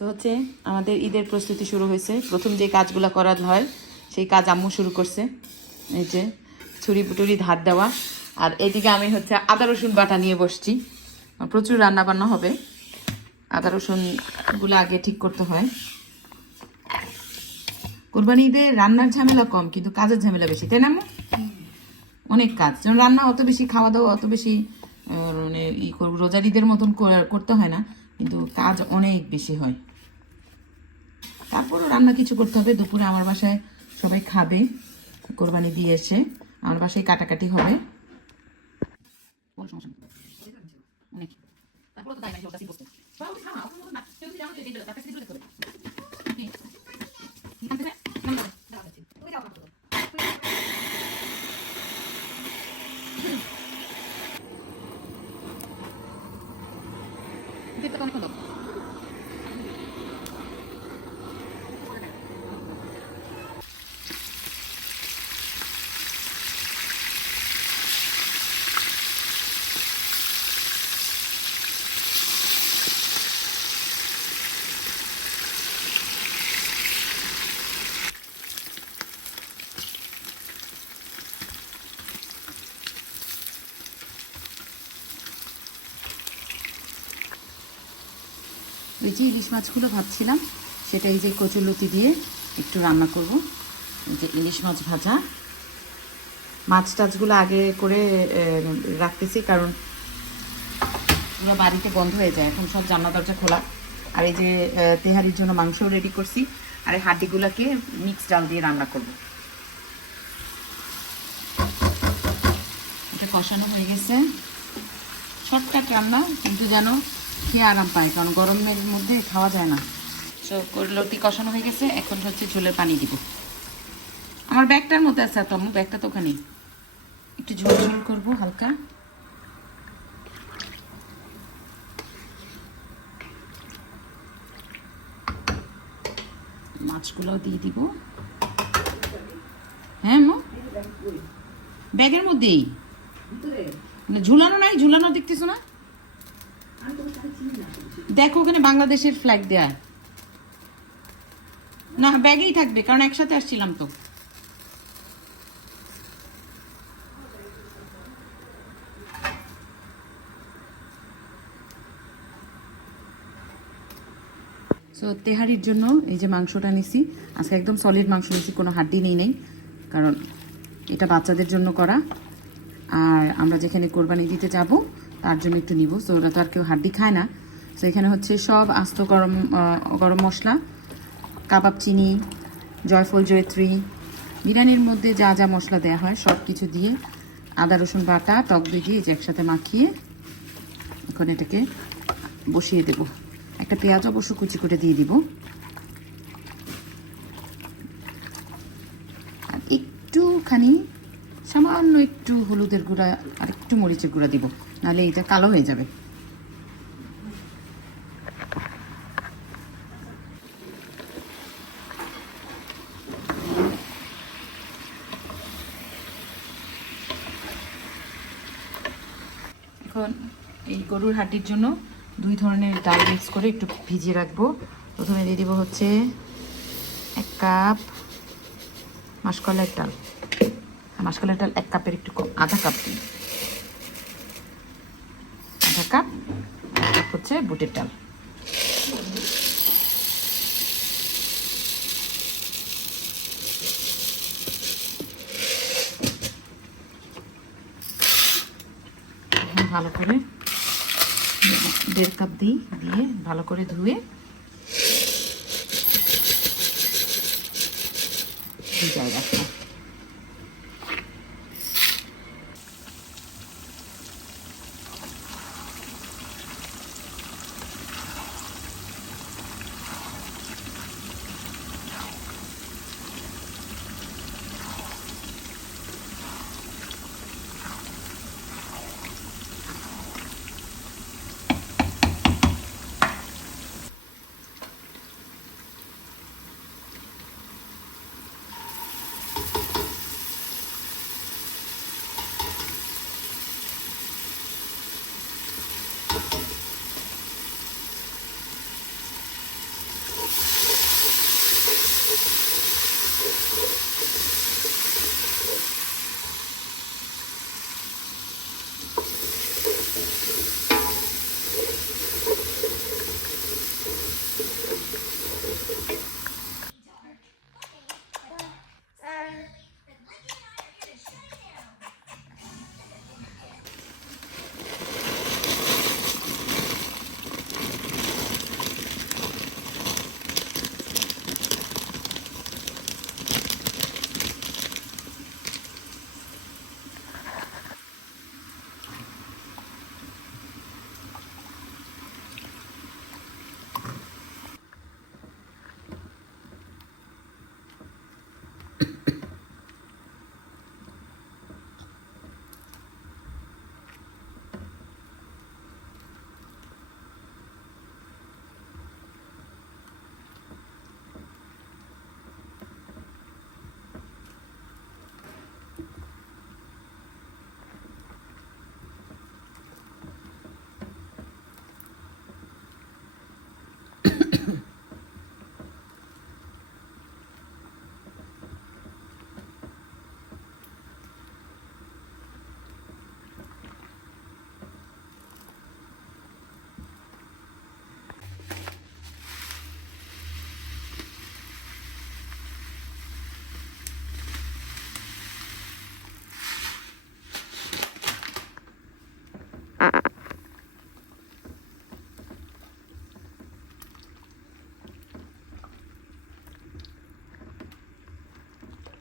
তো হচ্ছে আমাদের ঈদের প্রস্তুতি শুরু হয়েছে। প্রথম যে কাজগুলো করা হয় সেই কাজ আম্মু শুরু করছে। এই যে ছুরি পুটুরি ধার দেওয়া, আর এদিকে আমি হচ্ছে আদা রসুন বাটা নিয়ে বসছি। প্রচুর রান্না বান্না হবে, আদা রসুনগুলো আগে ঠিক করতে হয়। কোরবানি ঈদে রান্নার ঝামেলা কম, কিন্তু কাজের ঝামেলা বেশি, তাই না আম্মু? অনেক কাজ, যেমন রান্না অত বেশি, খাওয়া দাওয়া অত বেশি মানে রোজার ঈদের মতন করতে হয় না, কিন্তু কাজ অনেক বেশি হয়। তারপরও রান্না কিছু করতে হবে। দুপুরে আমার বাসায় সবাই খাবে, কোরবানি দিয়ে এসে আমার বাসায় কাটাকাটি হবে। ওই যে ইলিশ মাছগুলো ভাবছিলাম, সেটা এই যে কচুলতি দিয়ে একটু রান্না করব। এই যে ইলিশ মাছ ভাজা, মাছ টাছগুলো আগে করে রাখতেছি, কারণ পুরো বাড়িতে বন্ধ হয়ে যায় এখন, সব জানলা দরজা খোলা। আর এই যে তেহারির জন্য মাংসও রেডি করছি, আর এই হাড্ডিগুলোকে মিক্স ডাল দিয়ে রান্না করব। এটা কষানো হয়ে গেছে, শর্টকাট রান্না, কিন্তু যেন খেয়ে আরাম পায়, কারণ গরমের মধ্যে খাওয়া যায় না। তো লতি কষানো হয়ে গেছে, এখন হচ্ছে ঝোলের পানি দিব। আমার ব্যাগটার মধ্যে আছে তো আম্মু, ব্যাগটা তো ওখানে। একটু ঝোল ঝোল করবো হালকা। মাছগুলোও দিয়ে দিব। হ্যাঁ আম্মু, ব্যাগের মধ্যেই ঝুলানো নাই, ঝুলানো দেখতেছো না? দেখো ওখানে বাংলাদেশের ফ্ল্যাগ দেয়া। না, ব্যাগেই থাকবে, কারণ একসাথে আসছিলাম তো। সো তেহারির জন্য এই যে মাংসটা নিছি, আজকে একদম সলিড মাংস নিছি, কোনো হাড্ডি নেই, কারণ এটা বাচ্চাদের জন্য করা, আর আমরা যেখানে কোরবানি দিতে যাব তার জন্য একটু নিব। সো ওরা তো আর কেউ হাড্ডি খায় না। সো এখানে হচ্ছে সব আস্ত গরম মশলা, কাবাব চিনি, জয়ফল জয়ত্রী, বিরিয়ানির মধ্যে যা যা মশলা দেওয়া হয় সব কিছু দিয়ে, আদা রসুন বাটা, টক দই দিয়ে যে একসাথে মাখিয়ে এখন এটাকে বসিয়ে দেব। একটা পেঁয়াজ অবশ্য কুচি করে দিয়ে দিব, আর একটুখানি সামান্য একটু হলুদের গুঁড়া আর একটু মরিচের গুঁড়া দিব, নাহলে এটা কালো হয়ে যাবে। এখন এই গরুর হাড্ডির জন্য 2 ধরনের ডাল মিক্স করে একটু ভিজিয়ে রাখবো। প্রথমে দিয়ে দিব হচ্ছে 1 কাপ মাসকলাইয়ের ডাল। মাসকলাইয়ের ডাল 1 কাপের একটু কম, আধা কাপ দিই, আধা কাপ হচ্ছে বুটের ডাল। ভালো করে 1.5 কাপ দিই, দিয়ে ভালো করে ধুয়ে ভিজায় রাখবো।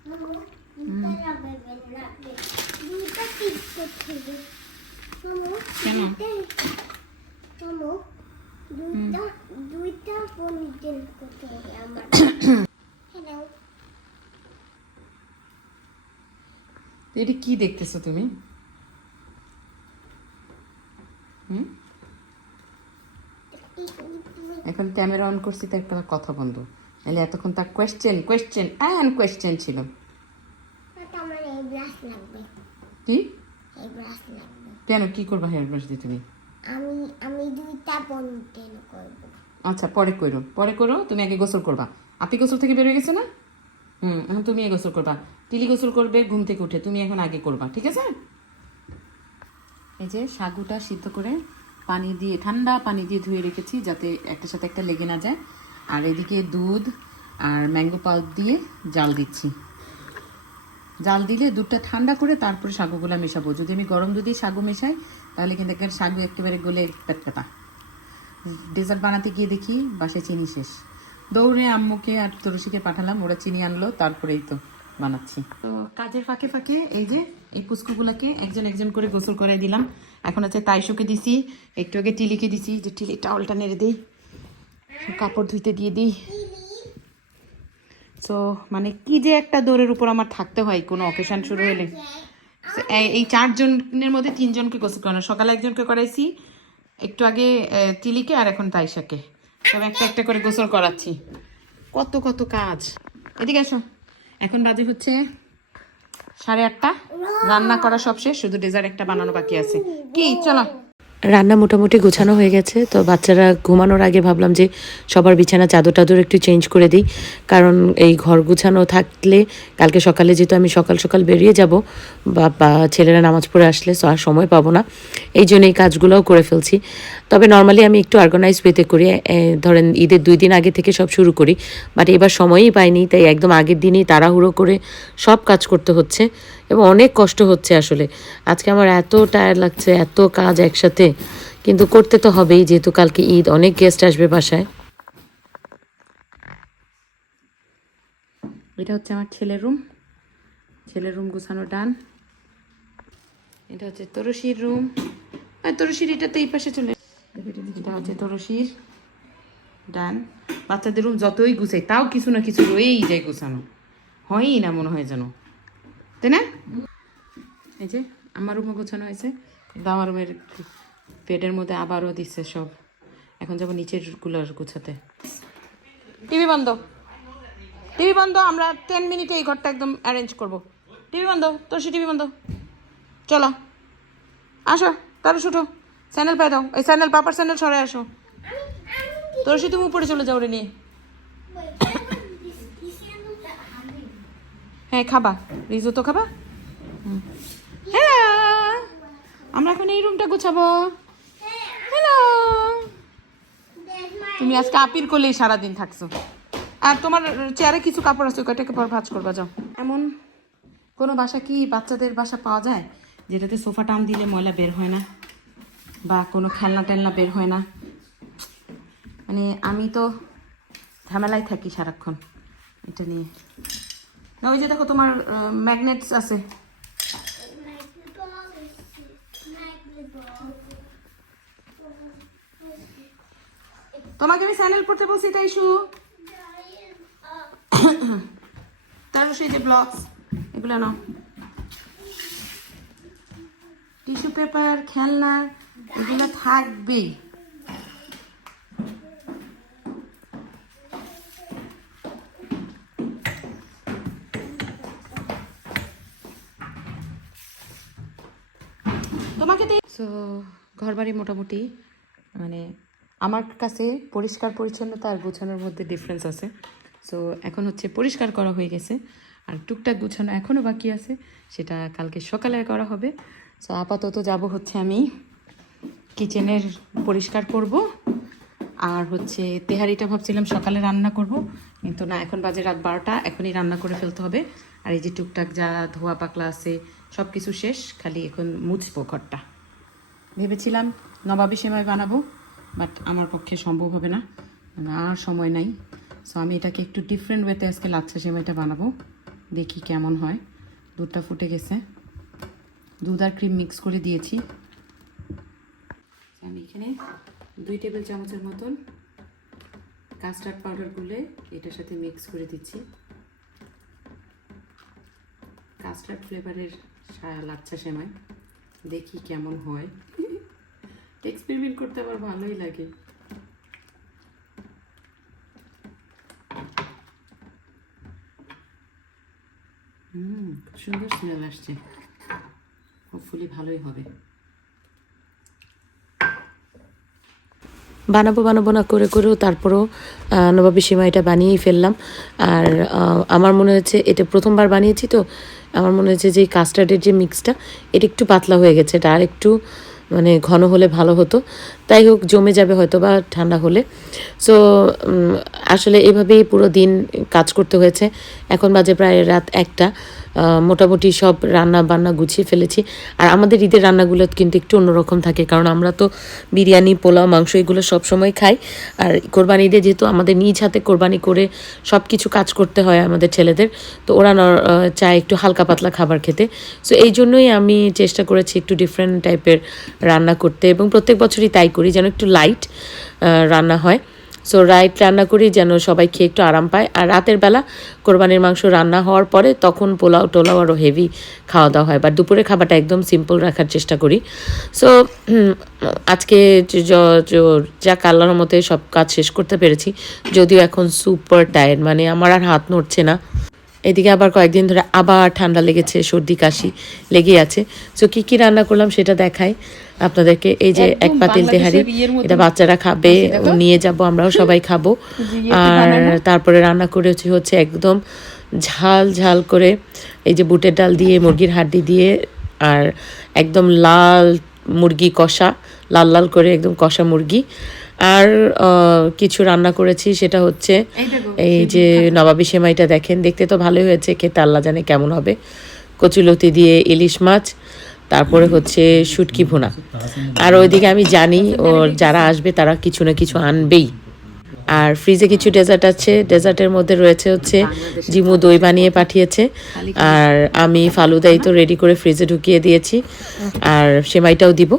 কেন এটা কি দেখতেছো তুমি? এখন ক্যামেরা অন করছি তো একটা কথা বন্ধ, নাহলে এতক্ষণ তার কোয়েশ্চেন ছিল। কি কেন কি করবা হেয়ার ব্রাশ দিয়ে তুমি? আমি দুইটা পনিটেল করব। আচ্ছা পরে করো, তুমি আগে গোসল করবা। আপনি গোসল থেকে বের হয়ে গেছে না? এখন তুমি গোসল করবা। টিলি গোসল করবে ঘুম থেকে উঠে, তুমি এখন আগে করবা, ঠিক আছে? এই যে সাগুটা সিদ্ধ করে পানি দিয়ে, ঠান্ডা পানি দিয়ে ধুয়ে রেখেছি যাতে একটার সাথে একটা লেগে না যায়। আর এদিকে দুধ আর ম্যাঙ্গো পাল্প দিয়ে জাল দিচ্ছি। জাল দিলে দুধটা ঠান্ডা করে তারপরে সাগুগুলো মেশাবো। যদি আমি গরম দুধেই সাগু মেশাই তাহলে কিন্তু সাগু একেবারে গলে পেটপেটা। ডেজার্ট বানাতে গিয়ে দেখি বাসায় চিনি শেষ। দৌড়ে আম্মুকে আর তুলসীকে পাঠালাম, ওরা চিনি আনলো, তারপরেই তো বানাচ্ছি। তো কাজের ফাঁকে ফাঁকে এই যে এই পুষ্কুগুলোকে একজন একজন করে গোসল করাই দিলাম। এখন হচ্ছে তাইশোকে দিছি, একটু আগে টিলিকে দিছি, যে টিলি টাওয়ালটা নেড়ে দিই, কাপড় ধুইতে দিয়ে দিই। সো মানে কি যে একটা দৌড়ের উপর আমার থাকতে হয় কোনো অকেশন শুরু হলে। এই 4 জনের মধ্যে 3 জনকে গোসল করানো, সকালে একজনকে করাইছি, একটু আগে টিলিকে, আর এখন তাইশাকে, সব একটা একটা করে গোসল করাচ্ছি। কত কত কাজ। এদিকে আসো। এখন বাজে হচ্ছে 8:30, রান্না করা সব শেষ, শুধু ডেজার্ট একটা বানানো বাকি আছে। কি চলো। রান্না মোটামুটি গোছানো হয়ে গেছে। তো বাচ্চারা ঘুমানোর আগে ভাবলাম যে সবার বিছানা চাদর টাদর একটু চেঞ্জ করে দিই, কারণ এই ঘর গুছানো থাকলে কালকে সকালে যেহেতু আমি সকাল সকাল বেরিয়ে যাব, বা ছেলেরা নামাজ পড়ে আসলে আর সময় পাবো না, এই জন্য এই কাজগুলোও করে ফেলছি। তবে নর্মালি আমি একটু অর্গানাইজ ওয়েতে করি, ধরেন ঈদের 2 দিন আগে থেকে সব শুরু করি, বাট এবার সময়ই পাইনি, তাই একদম আগের দিনই তাড়াহুড়ো করে সব কাজ করতে হচ্ছে এবং অনেক কষ্ট হচ্ছে আসলে। আজকে আমার এত টায়ার্ড লাগছে, এত কাজ একসাথে, কিন্তু করতে তো হবেই, যেহেতু কালকে ঈদ, অনেক গেস্ট আসবে বাসায়। এটা হচ্ছে আমার ছেলের রুম গুছানো ডান। এটা হচ্ছে তরসির রুম, আর তরসির এটা তো এই পাশে চলে। এটা হচ্ছে তরসির ডান। বাচ্চাদের রুম যতই গুছাই তাও কিছু না কিছু রয়েই যায় গুছানো, হয়ই না মনে হয় যেন, তাই না? এই যে আমার রুমও গোছানো হয়েছে, কিন্তু আমার রুমের বেডের মধ্যে আবারও দিচ্ছে সব। এখন যাবো নিচের গুলার গুছাতে। টিভি বন্ধ, আমরা 10 মিনিটে এই ঘরটা একদম অ্যারেঞ্জ করবো। টিভি বন্ধ, তোর টিভি বন্ধ, চলো আসো, তারও শুটো, স্যান্ডেল পায়ে দাও, এই স্যান্ডেল পাপার স্যান্ডেল সরে আসো। তোর তুমি উপরে চলে যাও রে নিয়ে। হ্যাঁ খাবা, রিজু তো খাবা। হ্যালো, আমরা এখন এই রুমটা গুছাবো। হ্যালো, তুমি আজকে আপির করলেই সারাদিন থাকছো। আর তোমার চেয়ারে কিছু কাপড় আছে, ওইটাকে পর ভাঁজ করবা যাও। এমন কোনো বাসা কি বাচ্চাদের বাসা পাওয়া যায় যেটাতে সোফা টান দিলে ময়লা বের হয় না, বা কোনো খেলনা টেলনা বের হয় না? মানে আমি তো ঝামেলায় থাকি সারাক্ষণ এটা নিয়ে। না ওই যে দেখো তোমার ম্যাগনেটস আছে। তোমাকে আমি স্যান্ডেল পরতে বলছি, তাই ইস্যু। তারও সেই যে ব্লকস, এগুলো নাও, টিস্যু পেপার, খেলনা, এগুলো থাকবেই। তোমাকে তো ঘর বাড়ি মোটামুটি, মানে আমার কাছে পরিষ্কার পরিচ্ছন্নতা আর গোছানোর মধ্যে ডিফারেন্স আছে। সো এখন হচ্ছে পরিষ্কার করা হয়ে গেছে, আর টুকটাক গুছানো এখনও বাকি আছে, সেটা কালকে সকালে করা হবে। সো আপাতত যাব হচ্ছে আমি কিচেনের পরিষ্কার করব, আর হচ্ছে তেহারিটা ভাবছিলাম সকালে রান্না করব, কিন্তু না, এখন বাজে রাত 12টা, এখনই রান্না করে ফেলতে হবে। আর এই যে টুকটাক যা ধোয়া পাকলা আছে সব কিছু শেষ, খালি এখন মুছবো ঘরটা। ভেবেছিলাম নবাবী সেমাই বানাবো, বাট আমার পক্ষে সম্ভব হবে না, আর সময় নাই। সো আমি এটাকে একটু ডিফারেন্ট ওয়েতে আজকে লাচ্ছা সেমাইটা বানাবো। দেখি কেমন হয়। দুধটা ফুটে গেছে, দুধ আর ক্রিম মিক্স করে দিয়েছি। আমি এখানে 2 টেবিল চামচের মতন কাস্টার্ড পাউডার গুলে এটার সাথে মিক্স করে দিচ্ছি। কাস্টার্ড ফ্লেভারের লাচ্ছা সেমাই, দেখি কেমন হয়। এক্সপেরিমেন্ট করতে আমার ভালোই লাগে। খুব সুন্দর স্মেল আসছে, হোপফুলি ভালোই হবে। বানাবো বানাবো না করে করেও তারপরেও নবাবী সিমাইটা বানিয়েই ফেললাম। আর আমার মনে হচ্ছে এটা প্রথমবার বানিয়েছি, তো আমার মনে হচ্ছে যে কাস্টার্ডের যে মিক্সটা এটা একটু পাতলা হয়ে গেছে, এটা আর একটু মানে ঘন হলে ভালো হতো। তাই হোক, জমে যাবে হয়তো বা ঠান্ডা হলে। সো আসলে এভাবেই পুরো দিন কাজ করতে হয়েছে। এখন বাজে প্রায় রাত 1টা। মোটামুটি সব রান্না বান্না গুছিয়ে ফেলেছি। আর আমাদের ঈদের রান্নাগুলো কিন্তু একটু অন্যরকম থাকে, কারণ আমরা তো বিরিয়ানি, পোলাও, মাংস এগুলো সবসময় খাই। আর কোরবানি ঈদে যেহেতু আমাদের নিজ হাতে কোরবানি করে সব কিছু কাজ করতে হয় আমাদের ছেলেদের, তো ওরা চায় একটু হালকা পাতলা খাবার খেতে। সো এই জন্যই আমি চেষ্টা করেছি একটু ডিফারেন্ট টাইপের রান্না করতে, এবং প্রত্যেক বছরই তাই করি, যেন একটু লাইট রান্না হয়। সো রান্না করি যেন সবাই খেয়ে একটু আরাম পায়। আর রাতের বেলা কোরবানির মাংস রান্না হওয়ার পরে তখন পোলাও টোলাও আরও হেভি খাওয়া দাওয়া হয়, বাট দুপুরে খাবারটা একদম সিম্পল রাখার চেষ্টা করি। সো আজকে যাক আল্লাহর মতে সব কাজ শেষ করতে পেরেছি, যদিও এখন সুপার টায়ার্ড, মানে আমার আর হাত নড়ছে না। এদিকে আবার কয়েকদিন ধরে আবার ঠান্ডা লেগেছে, সর্দি কাশি লেগে আছে। সো কী কী রান্না করলাম সেটা দেখাই আপনাদেরকে। এই যে এক পাতিল তেহারি, এটা বাচ্চারা খাবে, নিয়ে যাব, আমরাও সবাই খাবো। আর তারপরে রান্না করেছি হচ্ছে একদম ঝাল ঝাল করে, এই যে বুটের ডাল দিয়ে, মুরগির হাড্ডি দিয়ে, আর একদম লাল মুরগি কষা, লাল লাল করে একদম কষা মুরগি। আর কিছু রান্না করেছি, সেটা হচ্ছে এই যে নবাবী সেমাইটা। দেখেন, দেখতে তো ভালোই হয়েছে, খেতে আল্লাহ জানে কেমন হবে। কচুলতি দিয়ে ইলিশ মাছ, তারপরে হচ্ছে শুটকি ভুনা। আর ওইদিকে আমি জানি ওর যারা আসবে তারা কিছু না কিছু আনবেই। আর ফ্রিজে কিছু ডেজার্ট আছে, ডেজার্টের মধ্যে রয়েছে হচ্ছে জিমু দই বানিয়ে পাঠিয়েছে, আর আমি ফালুদাই তো রেডি করে ফ্রিজে ঢুকিয়ে দিয়েছি, আর সেমাইটাও দিব।